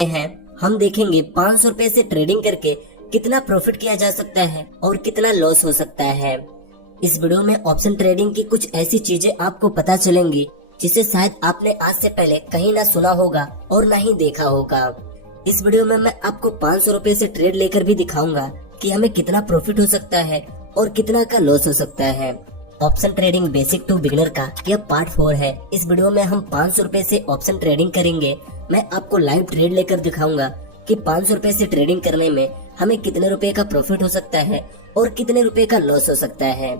हैं हम देखेंगे 500 रुपए से ट्रेडिंग करके कितना प्रॉफिट किया जा सकता है और कितना लॉस हो सकता है। इस वीडियो में ऑप्शन ट्रेडिंग की कुछ ऐसी चीजें आपको पता चलेंगी जिसे शायद आपने आज से पहले कहीं ना सुना होगा और ना ही देखा होगा। इस वीडियो में मैं आपको 500 रुपए से ट्रेड लेकर भी दिखाऊंगा कि हमें कितना प्रॉफिट हो सकता है और कितना का लॉस हो सकता है। Option trading basic to beginner का यह पार्ट 4 है। इस वीडियो में हम 500 रुपए से ऑप्शन ट्रेडिंग करेंगे। मैं आपको लाइव ट्रेड लेकर दिखाऊंगा कि 500 रुपए से ट्रेडिंग करने में हमें कितने रुपए का प्रॉफिट हो सकता है और कितने रुपए का लॉस हो सकता है।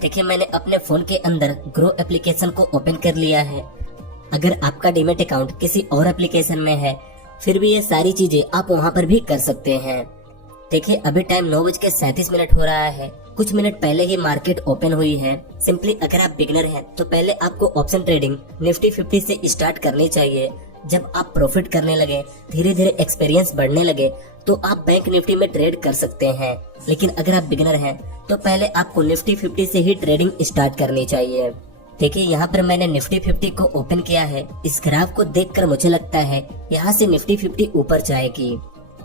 देखिए, मैंने अपने फोन के अंदर ग्रो एप्लीकेशन को ओपन कर लिया है। अगर आपका डीमैट अकाउंट किसी और एप्लीकेशन में है फिर भी ये सारी चीजें आप वहाँ पर भी कर सकते हैं। देखिए, अभी टाइम 9:37 हो रहा है। कुछ मिनट पहले ही मार्केट ओपन हुई है। सिंपली अगर आप बिगिनर हैं तो पहले आपको ऑप्शन ट्रेडिंग निफ्टी 50 से स्टार्ट करनी चाहिए। जब आप प्रॉफिट करने लगे, धीरे धीरे एक्सपीरियंस बढ़ने लगे तो आप बैंक निफ्टी में ट्रेड कर सकते हैं। लेकिन अगर आप बिगिनर हैं तो पहले आपको निफ्टी 50 से ही ट्रेडिंग स्टार्ट करनी चाहिए। देखिए, यहाँ पर मैंने निफ्टी 50 को ओपन किया है। इस ग्राफ को देखकर मुझे लगता है यहाँ से निफ्टी 50 ऊपर जाएगी।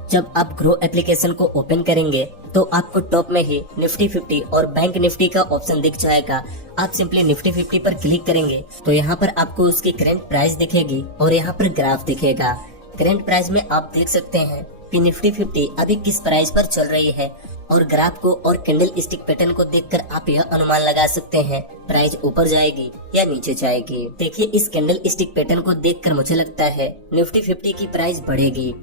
जब आप ग्रो एप्लीकेशन को ओपन करेंगे तो आपको टॉप में ही निफ्टी 50 और बैंक निफ्टी का ऑप्शन दिख जाएगा। आप सिंपली निफ्टी 50 पर क्लिक करेंगे तो यहाँ पर आपको उसकी करंट प्राइस दिखेगी और यहाँ पर ग्राफ दिखेगा। करंट प्राइस में आप देख सकते हैं कि निफ्टी 50 अभी किस प्राइस पर चल रही है और ग्राफ को और कैंडल स्टिक पैटर्न को देखकर आप यह अनुमान लगा सकते हैं प्राइस ऊपर जाएगी या नीचे जाएगी। देखिए, इस कैंडल स्टिक पैटर्न को देखकर मुझे लगता है निफ्टी 50 की प्राइस बढ़ेगी।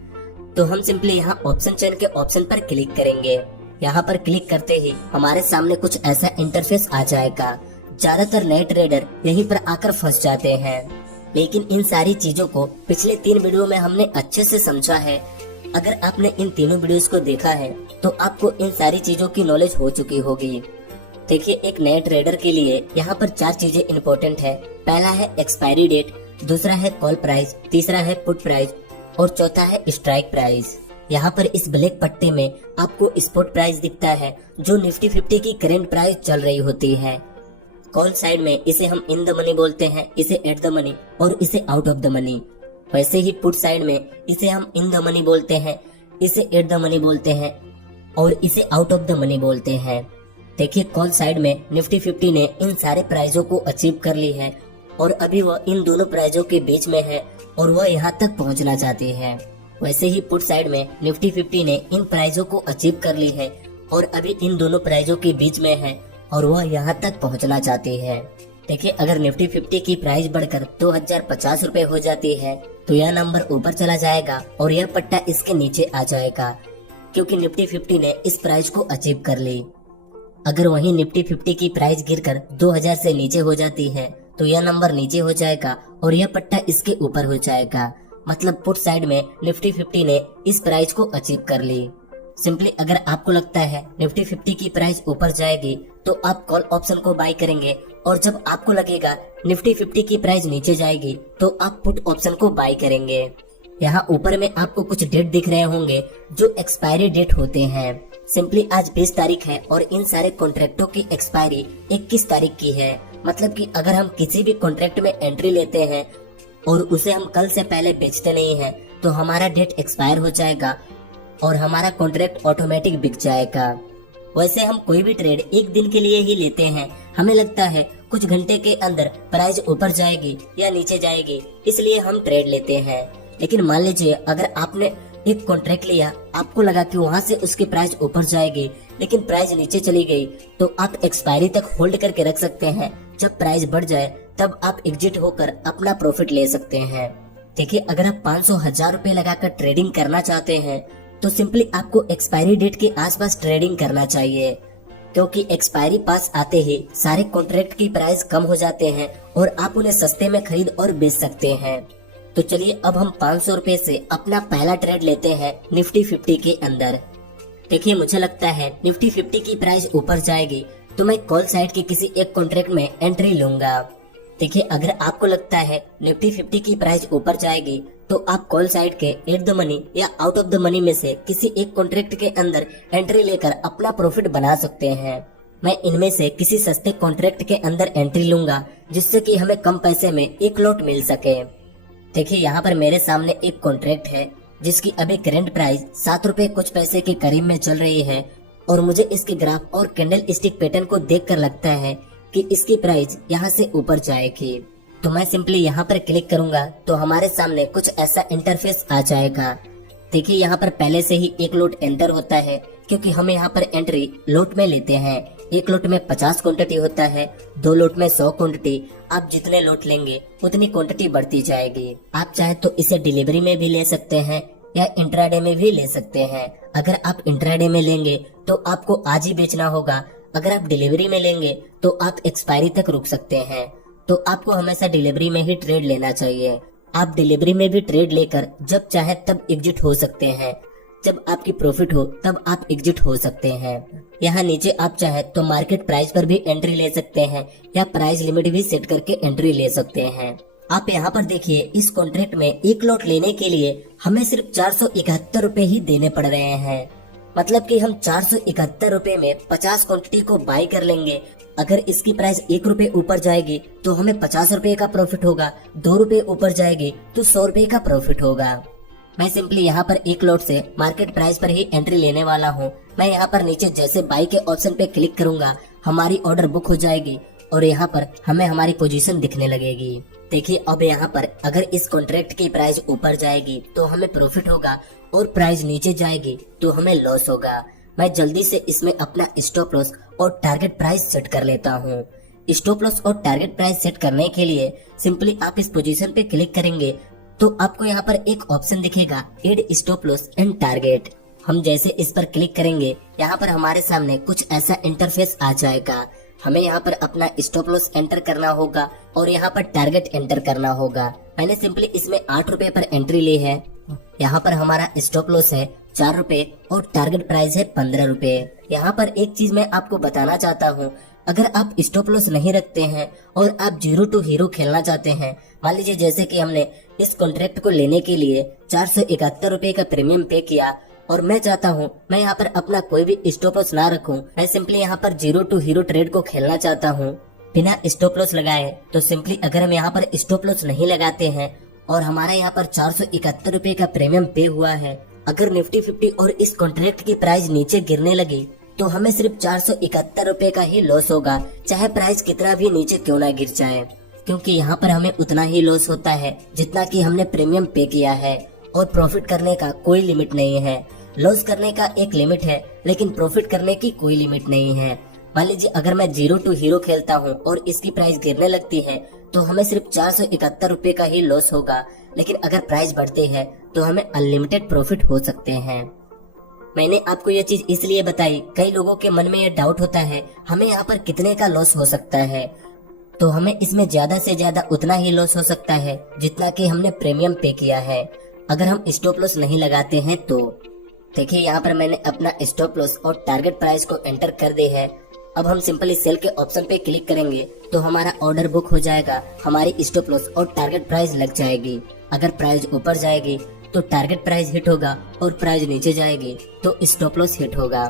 तो हम सिंपली यहाँ ऑप्शन चेन के ऑप्शन पर क्लिक करेंगे। यहाँ पर क्लिक करते ही हमारे सामने कुछ ऐसा इंटरफेस आ जाएगा। ज्यादातर नए ट्रेडर यहीं पर आकर फंस जाते हैं, लेकिन इन सारी चीजों को पिछले 3 वीडियो में हमने अच्छे से समझा है। अगर आपने इन तीनों वीडियोस को देखा है तो आपको इन सारी चीजों की नॉलेज हो चुकी होगी। देखिए, एक नए ट्रेडर के लिए यहाँ पर 4 चीजें इम्पोर्टेंट है। पहला है एक्सपायरी डेट, दूसरा है कॉल प्राइस, तीसरा है पुट प्राइस और चौथा है स्ट्राइक प्राइस। यहाँ पर इस ब्लैक पट्टे में आपको स्पॉट प्राइस दिखता है जो निफ्टी 50 की करंट प्राइस चल रही होती है। कॉल साइड में इसे हम इन द मनी बोलते हैं, इसे एट द मनी और इसे आउट ऑफ द मनी। वैसे ही पुट साइड में इसे हम इन द मनी बोलते हैं, इसे एट द मनी बोलते हैं और इसे आउट ऑफ द मनी बोलते हैं। देखिए, कॉल साइड में निफ्टी 50 ने इन सारे प्राइजों को अचीव कर ली है और अभी वह इन दोनों प्राइजों के बीच में है और वह यहाँ तक पहुँचना चाहती है। वैसे ही पुट साइड में निफ्टी 50 ने इन प्राइजों को अचीव कर ली है और अभी इन दोनों प्राइजों के बीच में है और वह यहाँ तक पहुँचना चाहती है। देखिए, अगर निफ्टी 50 की प्राइस बढ़कर 2050 रुपए हो जाती है तो यह नंबर ऊपर चला जाएगा और यह पट्टा इसके नीचे आ जाएगा, क्योंकि निफ्टी 50 ने इस प्राइस को अचीव कर ली। अगर वही निफ्टी 50 की प्राइस गिरकर 2000 से नीचे हो जाती है तो यह नंबर नीचे हो जाएगा और यह पट्टा इसके ऊपर हो जाएगा। मतलब पुट साइड में निफ्टी 50 ने इस प्राइस को अचीव कर ली। सिंपली अगर आपको लगता है निफ्टी 50 की प्राइस ऊपर जाएगी तो आप कॉल ऑप्शन को बाय करेंगे और जब आपको लगेगा निफ्टी 50 की प्राइस नीचे जाएगी तो आप पुट ऑप्शन को बाय करेंगे। यहाँ ऊपर में आपको कुछ डेट दिख रहे होंगे जो एक्सपायरी डेट होते हैं। सिंपली आज 20 तारीख है और इन सारे कॉन्ट्रैक्टों की एक्सपायरी 21 तारीख की है। मतलब कि अगर हम किसी भी कॉन्ट्रैक्ट में एंट्री लेते हैं और उसे हम कल से पहले बेचते नहीं हैं तो हमारा डेट एक्सपायर हो जाएगा और हमारा कॉन्ट्रैक्ट ऑटोमेटिक बिक जाएगा। वैसे हम कोई भी ट्रेड एक दिन के लिए ही लेते हैं। हमें लगता है कुछ घंटे के अंदर प्राइस ऊपर जाएगी या नीचे जाएगी, इसलिए हम ट्रेड लेते हैं। लेकिन मान लीजिए अगर आपने एक कॉन्ट्रैक्ट लिया, आपको लगा कि वहाँ से उसकी प्राइस ऊपर जाएगी लेकिन प्राइस नीचे चली गई तो आप एक्सपायरी तक होल्ड करके रख सकते हैं। जब प्राइस बढ़ जाए तब आप एग्जिट होकर अपना प्रॉफिट ले सकते हैं। देखिए, अगर आप 500,000 रुपए लगाकर ट्रेडिंग करना चाहते हैं तो सिंपली आपको एक्सपायरी डेट के आसपास ट्रेडिंग करना चाहिए, क्योंकि एक्सपायरी पास आते ही सारे कॉन्ट्रैक्ट की प्राइस कम हो जाते हैं और आप उन्हें सस्ते में खरीद और बेच सकते हैं। तो चलिए अब हम 500 रुपए से अपना पहला ट्रेड लेते हैं निफ्टी 50 के अंदर। देखिए, मुझे लगता है निफ्टी 50 की प्राइस ऊपर जाएगी तो मैं कॉल साइड के किसी एक कॉन्ट्रैक्ट में एंट्री लूंगा। देखिए, अगर आपको लगता है निफ्टी 50 की प्राइस ऊपर जाएगी तो आप कॉल साइड के एट द मनी या आउट ऑफ द मनी में से किसी एक कॉन्ट्रैक्ट के अंदर एंट्री लेकर अपना प्रॉफिट बना सकते हैं। मैं इनमें से किसी सस्ते कॉन्ट्रैक्ट के अंदर एंट्री लूंगा जिससे कि हमें कम पैसे में एक लॉट मिल सके। देखिए, यहाँ पर मेरे सामने एक कॉन्ट्रैक्ट है जिसकी अभी करंट प्राइस 7 रुपए कुछ पैसे के करीब में चल रही है, और मुझे इसके ग्राफ और कैंडल स्टिक पैटर्न को देखकर लगता है कि इसकी प्राइस यहाँ से ऊपर जाएगी। तो मैं सिंपली यहाँ पर क्लिक करूंगा तो हमारे सामने कुछ ऐसा इंटरफेस आ जाएगा। देखिए यहाँ पर पहले से ही एक लोट एंटर होता है, क्योंकि हम यहाँ पर एंट्री लोट में लेते हैं। एक लोट में 50 क्वांटिटी होता है, 2 लोट में 100 क्वांटिटी। आप जितने लोट लेंगे उतनी क्वांटिटी बढ़ती जाएगी। आप चाहे तो इसे डिलीवरी में भी ले सकते हैं या इंट्राडे में भी ले सकते हैं। अगर आप इंट्राडे में लेंगे तो आपको आज ही बेचना होगा। अगर आप डिलीवरी में लेंगे तो आप एक्सपायरी तक रुक सकते हैं। तो आपको हमेशा डिलीवरी में ही ट्रेड लेना चाहिए। आप डिलीवरी में भी ट्रेड लेकर जब चाहे तब एग्जिट हो सकते हैं। जब आपकी प्रॉफिट हो तब आप एग्जिट हो सकते हैं। यहाँ नीचे आप चाहे तो मार्केट प्राइस पर भी एंट्री ले सकते हैं या प्राइस लिमिट भी सेट करके एंट्री ले सकते हैं। आप यहाँ पर देखिए, इस कॉन्ट्रैक्ट में एक लॉट लेने के लिए हमें सिर्फ 471 रुपए ही देने पड़ रहे हैं। मतलब कि हम 471 रुपए में 50 क्वांटिटी को बाय कर लेंगे। अगर इसकी प्राइस 1 रुपए ऊपर जाएगी तो हमें 50 रुपए का प्रॉफिट होगा, 2 रुपए ऊपर जाएगी तो 100 रुपए का प्रॉफिट होगा। मैं सिंपली यहाँ पर एक लॉट से मार्केट प्राइस पर ही एंट्री लेने वाला हूँ। मैं यहाँ पर नीचे जैसे बाई के ऑप्शन पे क्लिक करूंगा, हमारी ऑर्डर बुक हो जाएगी और यहाँ पर हमें हमारी पोजीशन दिखने लगेगी। देखिए अब यहाँ पर अगर इस कॉन्ट्रैक्ट की प्राइस ऊपर जाएगी तो हमें प्रॉफिट होगा और प्राइस नीचे जाएगी तो हमें लॉस होगा। मैं जल्दी से इसमें अपना स्टॉप लॉस और टारगेट प्राइस सेट कर लेता हूँ। स्टॉप लॉस और टारगेट प्राइस सेट करने के लिए सिंपली आप इस पोजीशन पे क्लिक करेंगे तो आपको यहाँ पर एक ऑप्शन दिखेगा, add stop loss and target. हम जैसे इस पर क्लिक करेंगे, यहाँ पर हमारे सामने कुछ ऐसा इंटरफेस आ जाएगा। हमें यहाँ पर अपना स्टॉप लॉस एंटर करना होगा और यहाँ पर टारगेट एंटर करना होगा। मैंने सिंपली इसमें 8 रुपए पर एंट्री ली है। यहाँ पर हमारा स्टॉप लॉस है 4 रुपए और टारगेट प्राइस है 15 रुपए। यहाँ पर एक चीज मैं आपको बताना चाहता हूँ, अगर आप स्टॉप लॉस नहीं रखते हैं और आप 0 टू हीरो खेलना चाहते हैं, मान लीजिए जैसे कि हमने इस कॉन्ट्रैक्ट को लेने के लिए 471 रुपए का प्रीमियम पे किया और मैं चाहता हूँ मैं यहाँ पर अपना कोई भी स्टॉप लॉस ना रखूं, मैं सिंपली यहाँ पर 0 टू हीरो ट्रेड को खेलना चाहता हूँ बिना स्टॉप लॉस लगाए। तो सिंपली अगर हम यहाँ पर स्टॉप लॉस नहीं लगाते हैं और हमारा यहाँ पर 471 रुपए का प्रीमियम पे हुआ है, अगर निफ्टी 50 और इस कॉन्ट्रैक्ट की प्राइस नीचे गिरने लगी तो हमें सिर्फ 471 रुपए का ही लॉस होगा, चाहे प्राइस कितना भी नीचे क्यों ना गिर जाए, क्योंकि यहाँ पर हमें उतना ही लॉस होता है जितना कि हमने प्रीमियम पे किया है और प्रॉफिट करने का कोई लिमिट नहीं है। लॉस करने का एक लिमिट है लेकिन प्रॉफिट करने की कोई लिमिट नहीं है। मान लीजिए अगर मैं 0 टू हीरो खेलता हूँ और इसकी प्राइस गिरने लगती है तो हमें सिर्फ 471 रुपए का ही लॉस होगा, लेकिन अगर प्राइस बढ़ती है तो हमें अनलिमिटेड प्रॉफिट हो सकते हैं। मैंने आपको ये चीज इसलिए बताई, कई लोगों के मन में ये डाउट होता है हमें यहाँ पर कितने का लॉस हो सकता है। तो हमें इसमें ज्यादा से ज्यादा उतना ही लॉस हो सकता है जितना कि हमने प्रीमियम पे किया है, अगर हम स्टॉप लॉस नहीं लगाते हैं तो। देखिए यहाँ पर मैंने अपना स्टॉप लॉस और टारगेट प्राइस को एंटर कर दी है। अब हम सिंपली सेल के ऑप्शन पे क्लिक करेंगे तो हमारा ऑर्डर बुक हो जाएगा, हमारी स्टॉप लॉस और टारगेट प्राइस लग जाएगी। अगर प्राइस ऊपर जाएगी तो टारगेट प्राइस हिट होगा और प्राइस नीचे जाएगी तो स्टॉप लॉस हिट होगा।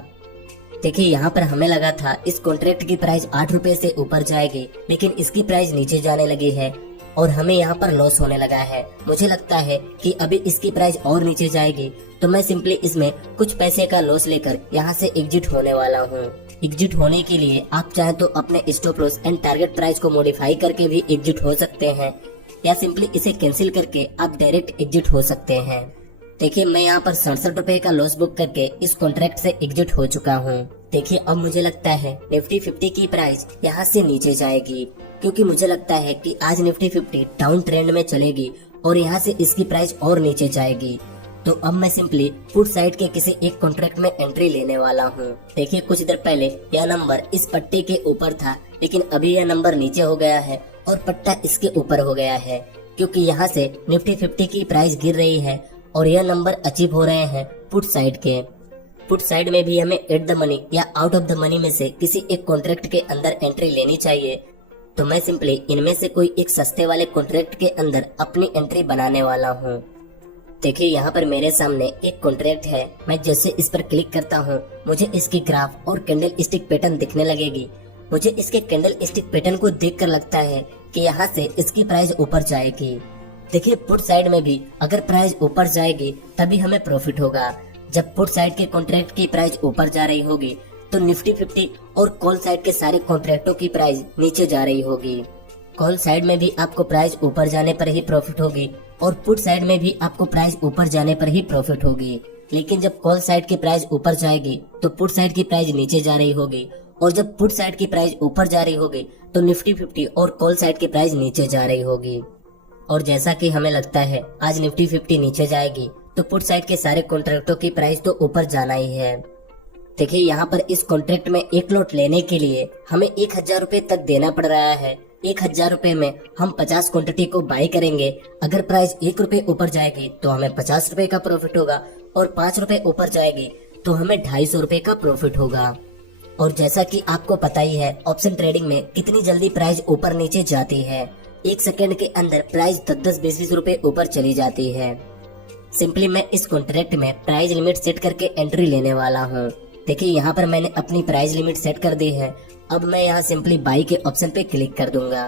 देखिए यहाँ पर हमें लगा था इस कॉन्ट्रैक्ट की प्राइस 8 रुपए से ऊपर जाएगी, लेकिन इसकी प्राइस नीचे जाने लगी है और हमें यहाँ पर लॉस होने लगा है। मुझे लगता है कि अभी इसकी प्राइस और नीचे जाएगी तो मैं सिंपली इसमें कुछ पैसे का लॉस लेकर यहाँ से एग्जिट होने वाला हूँ। एग्जिट होने के लिए आप चाहे तो अपने stop loss and target price को मॉडिफाई करके भी एग्जिट हो सकते हैं या सिंपली इसे कैंसिल करके आप डायरेक्ट एग्जिट हो सकते हैं। देखिए मैं यहाँ पर 67 रुपए का लॉस बुक करके इस कॉन्ट्रैक्ट से एग्जिट हो चुका हूँ। देखिए अब मुझे लगता है निफ्टी 50 की प्राइस यहाँ से नीचे जाएगी, क्योंकि मुझे लगता है कि आज निफ्टी 50 डाउन ट्रेंड में चलेगी और यहाँ से इसकी प्राइस और नीचे जाएगी। तो अब मैं सिंपली पुट साइड के किसी एक कॉन्ट्रैक्ट में एंट्री लेने वाला हूँ। देखिए कुछ देर पहले यह नंबर इस पट्टी के ऊपर था, लेकिन अभी यह नंबर नीचे हो गया है और पट्टा इसके ऊपर हो गया है, क्योंकि यहाँ से निफ्टी 50 की प्राइस गिर रही है और यह नंबर अचीव हो रहे हैं पुट साइड के। पुट साइड में भी हमें एट द मनी या आउट ऑफ द मनी में से किसी एक कॉन्ट्रैक्ट के अंदर एंट्री लेनी चाहिए। तो मैं सिंपली इनमें से कोई एक सस्ते वाले कॉन्ट्रैक्ट के अंदर अपनी एंट्री बनाने वाला हूँ। देखिए यहाँ पर मेरे सामने एक कॉन्ट्रैक्ट है, मैं जैसे इस पर क्लिक करता हूँ मुझे इसकी ग्राफ और कैंडल स्टिक पैटर्न दिखने लगेगी। मुझे इसके कैंडल स्टिक पैटर्न को देखकर लगता है कि यहाँ से इसकी प्राइस ऊपर जाएगी। देखिए पुट साइड में भी अगर प्राइस ऊपर जाएगी तभी हमें प्रॉफिट होगा। जब पुट साइड के कॉन्ट्रैक्ट की प्राइस ऊपर जा रही होगी तो निफ्टी 50 और कॉल साइड के सारे कॉन्ट्रैक्टों की प्राइस नीचे जा रही होगी। कॉल साइड में भी आपको प्राइस ऊपर जाने पर ही प्रॉफिट होगी और पुट साइड में भी आपको प्राइस ऊपर जाने पर ही प्रॉफिट होगी। लेकिन जब कॉल साइड की प्राइस ऊपर जाएगी तो पुट साइड की प्राइस नीचे जा रही होगी, और जब पुट साइड की प्राइस ऊपर जा रही होगी तो निफ्टी 50 और कॉल साइड की प्राइस नीचे जा रही होगी। और जैसा कि हमें लगता है आज निफ्टी 50 नीचे जाएगी तो पुट साइड के सारे कॉन्ट्रैक्टों की प्राइस तो ऊपर जाना ही है। देखिए यहाँ पर इस कॉन्ट्रैक्ट में एक लॉट लेने के लिए हमें 1000 रुपए तक देना पड़ रहा है। 1000 रुपए में हम 50 क्वांटिटी को बाय करेंगे। अगर प्राइस 1 रुपए ऊपर जाएगी तो हमें 50 रुपए का प्रॉफिट होगा, और 5 रुपए ऊपर जाएगी तो हमें 250 रुपए का प्रॉफिट होगा। और जैसा कि आपको पता ही है ऑप्शन ट्रेडिंग में कितनी जल्दी प्राइस ऊपर नीचे जाती है। 1 सेकेंड के अंदर प्राइस 10-10, 20-20 रुपए ऊपर चली जाती है। सिंपली मैं इस कॉन्ट्रैक्ट में प्राइस लिमिट सेट करके एंट्री लेने वाला हूँ। देखिए यहाँ पर मैंने अपनी प्राइस लिमिट सेट कर दी है। अब मैं यहाँ सिंपली बाई के ऑप्शन पे क्लिक कर दूंगा।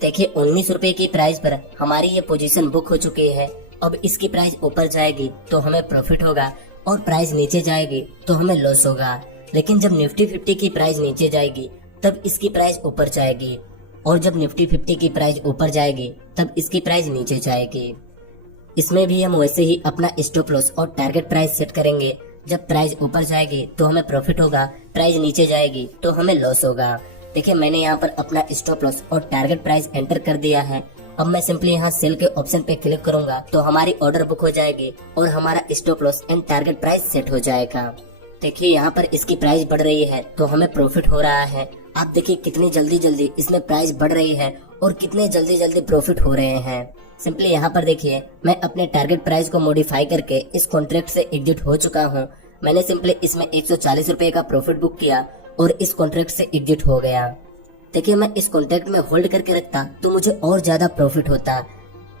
देखिए 19 रुपए की प्राइस पर हमारी ये पोजीशन बुक हो चुकी है। अब इसकी प्राइस ऊपर जाएगी तो हमें प्रॉफिट होगा, और प्राइस नीचे जाएगी तो हमें लॉस होगा। लेकिन जब निफ्टी 50 की प्राइस नीचे जाएगी तब इसकी प्राइस ऊपर जाएगी, और जब निफ्टी 50 की प्राइस ऊपर जाएगी तब इसकी प्राइस नीचे जाएगी। इसमें भी हम वैसे ही अपना स्टॉप लॉस और टारगेट प्राइस सेट करेंगे। जब प्राइस ऊपर जाएगी तो हमें प्रॉफिट होगा, प्राइस नीचे जाएगी तो हमें लॉस होगा। देखिए मैंने यहाँ पर अपना स्टॉप लॉस और टारगेट प्राइस एंटर कर दिया है। अब मैं सिंपली यहाँ सेल के ऑप्शन पे क्लिक करूंगा तो हमारी ऑर्डर बुक हो जाएगी और हमारा stop loss and target price set हो जाएगा। देखिए यहाँ पर इसकी प्राइस बढ़ रही है तो हमें प्रॉफिट हो रहा है। आप देखिए कितनी जल्दी जल्दी इसमें प्राइस बढ़ रही है और कितने जल्दी जल्दी प्रॉफिट हो रहे हैं। सिंपली यहाँ पर देखिए मैं अपने टारगेट प्राइस को मॉडिफाई करके इस कॉन्ट्रैक्ट से एग्जिट हो चुका हूँ। मैंने सिंपली इसमें 140 रुपए का प्रॉफिट बुक किया और इस कॉन्ट्रैक्ट से एग्जिट हो गया। देखिए मैं इस कॉन्ट्रैक्ट में होल्ड करके रखता तो मुझे और ज्यादा प्रॉफिट होता,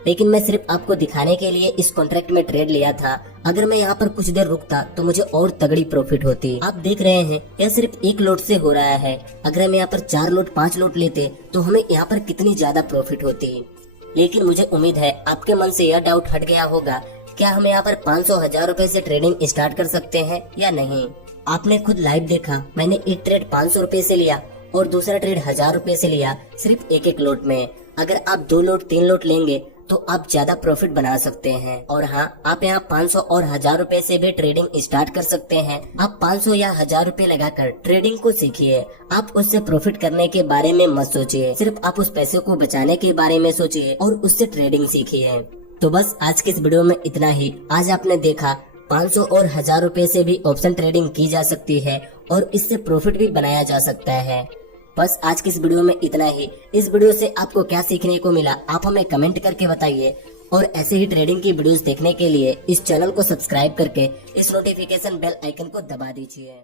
लेकिन मैं सिर्फ आपको दिखाने के लिए इस कॉन्ट्रैक्ट में ट्रेड लिया था। अगर मैं यहाँ पर कुछ देर रुकता तो मुझे और तगड़ी प्रॉफिट होती। आप देख रहे हैं यह सिर्फ 1 लोट से हो रहा है। अगर हम यहाँ पर 4 लोट 5 लोट लेते तो हमें यहाँ पर कितनी ज्यादा प्रॉफिट होती। लेकिन मुझे उम्मीद है आपके मन से यह डाउट हट गया होगा, क्या हम यहाँ पर 500-1000 रुपए से ट्रेडिंग स्टार्ट कर सकते हैं या नहीं। आपने खुद लाइव देखा, मैंने एक ट्रेड 500 रुपए से लिया और दूसरा ट्रेड 1000 रुपए से लिया, सिर्फ एक लोट में। अगर आप 2 लोट 3 लोट लेंगे तो आप ज्यादा प्रॉफिट बना सकते हैं। और हाँ, आप यहाँ 500 और 1000 रुपए से भी ट्रेडिंग स्टार्ट कर सकते हैं। आप 500 या 1000 रुपए लगाकर ट्रेडिंग को सीखिए। आप उससे प्रॉफिट करने के बारे में मत सोचिए, सिर्फ आप उस पैसे को बचाने के बारे में सोचिए और उससे ट्रेडिंग सीखिए। तो बस आज के इस वीडियो में इतना ही। आज आपने देखा 500 और 1000 रुपए से भी ऑप्शन ट्रेडिंग की जा सकती है और इससे प्रॉफिट भी बनाया जा सकता है। बस आज की इस वीडियो में इतना ही। इस वीडियो से आपको क्या सीखने को मिला आप हमें कमेंट करके बताइए, और ऐसे ही ट्रेडिंग की वीडियोस देखने के लिए इस चैनल को सब्सक्राइब करके इस नोटिफिकेशन बेल आइकन को दबा दीजिए।